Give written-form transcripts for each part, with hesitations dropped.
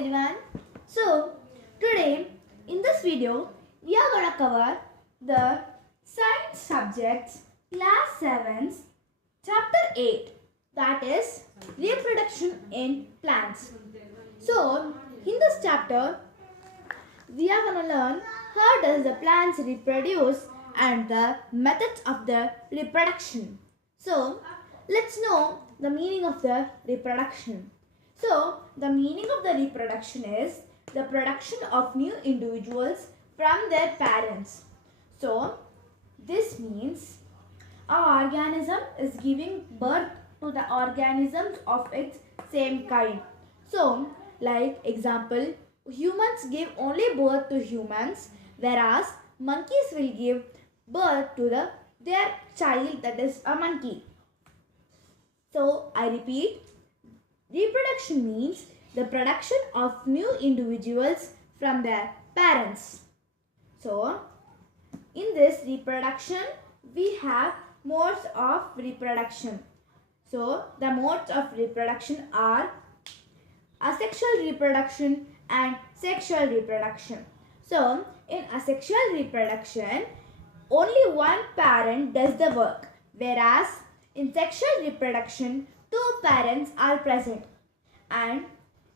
everyone. So today in this video we are going to cover the science subjects class 7's chapter 8, that is reproduction in plants. So in this chapter we are going to learn how does the plants reproduce and the methods of the reproduction. So let's know the meaning of the reproduction. So the meaning of the reproduction is the production of new individuals from their parents. So this means our organism is giving birth to the organisms of its same kind. So like example, humans give only birth to humans, whereas monkeys will give birth to their child, that is a monkey. So I repeat, reproduction means the production of new individuals from their parents. So in this reproduction we have modes of reproduction. So the modes of reproduction are asexual reproduction and sexual reproduction. So in asexual reproduction only one parent does the work, whereas in sexual reproduction two parents are present. And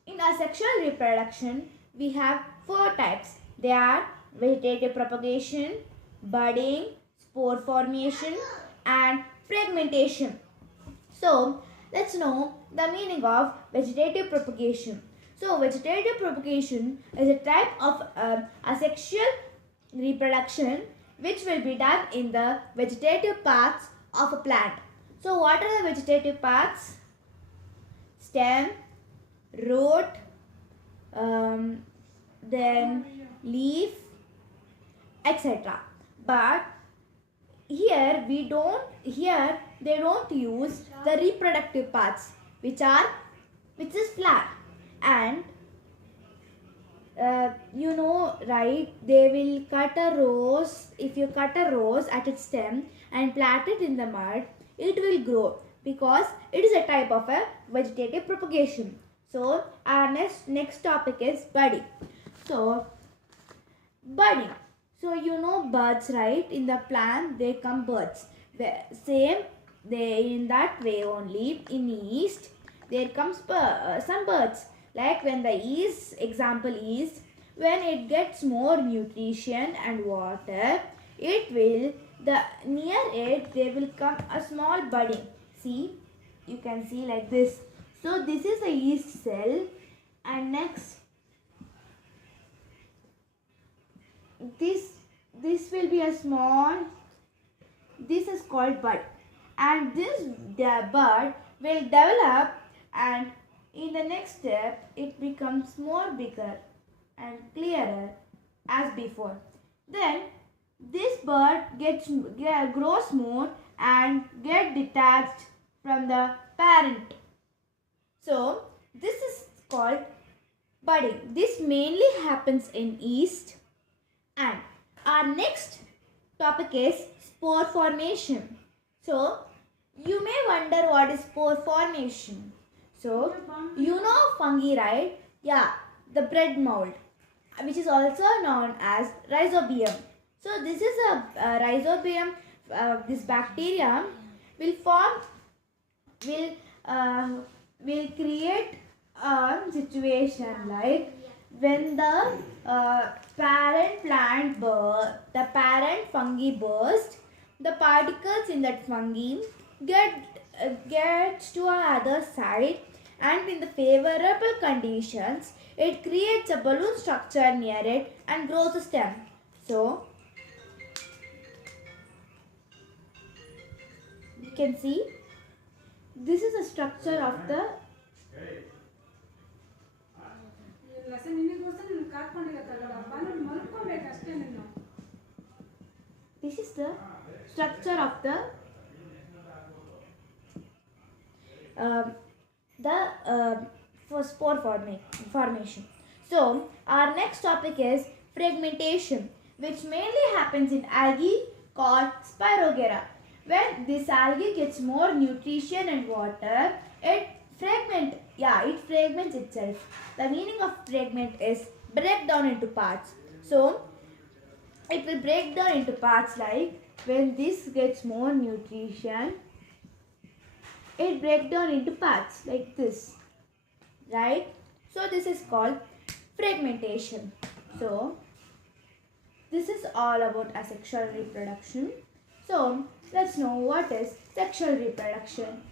in asexual reproduction we have four types. They are vegetative propagation, budding, spore formation and fragmentation. So let's know the meaning of vegetative propagation. So vegetative propagation is a type of asexual reproduction which will be done in the vegetative parts of a plant. So what are the vegetative parts? Stem, root, then leaf, etc. But here they don't use the reproductive parts which is flat, and you know, right, they will cut a rose. If you cut a rose at its stem and plant it in the mud, it will grow because it is a type of a vegetative propagation. So our next topic is budding. So budding. So you know birds, right? In the plant they come birds. In that way only in yeast there comes some birds. Like when the yeast, example yeast, when it gets more nutrition and water, near it there will come a small budding. See, you can see like this. So this is a yeast cell, and next this will be a small, this is called bud, and the bud will develop, and in the next step it becomes more bigger and clearer as before. Then this bud grows more and get detached from the parent. So this is called budding. This mainly happens in yeast. And our next topic is spore formation. So you may wonder what is spore formation. So you know fungi, right? Yeah, the bread mold, which is also known as rhizobium. So this is a rhizobium. This bacteria will create a situation like when the parent fungi burst, the particles in that fungi gets to another side, and in the favorable conditions it creates a balloon structure near it and grows a stem. So you can see this is the structure of the for spore formation. So our next topic is fragmentation, which mainly happens in algae called Spirogera. When this algae gets more nutrition and water, it Fragment, yeah, it fragments itself. The meaning of fragment is break down into parts. So, it will break down into parts like when this gets more nutrition, it breaks down into parts like this, right? So, this is called fragmentation. So, this is all about asexual reproduction. So, let's know what is sexual reproduction.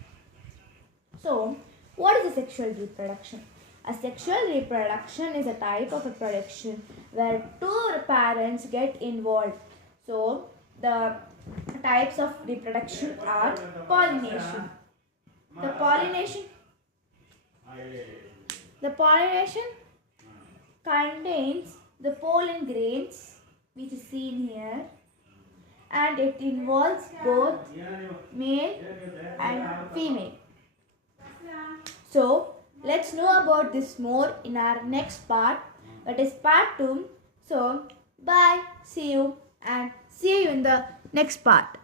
So, what is a sexual reproduction? A sexual reproduction is a type of reproduction where two parents get involved. So, the types of reproduction are pollination. The pollination contains the pollen grains which is seen here, and it involves both male and female. So, let's know about this more in our next part, that is part 2. So, bye, see you, and see you in the next part.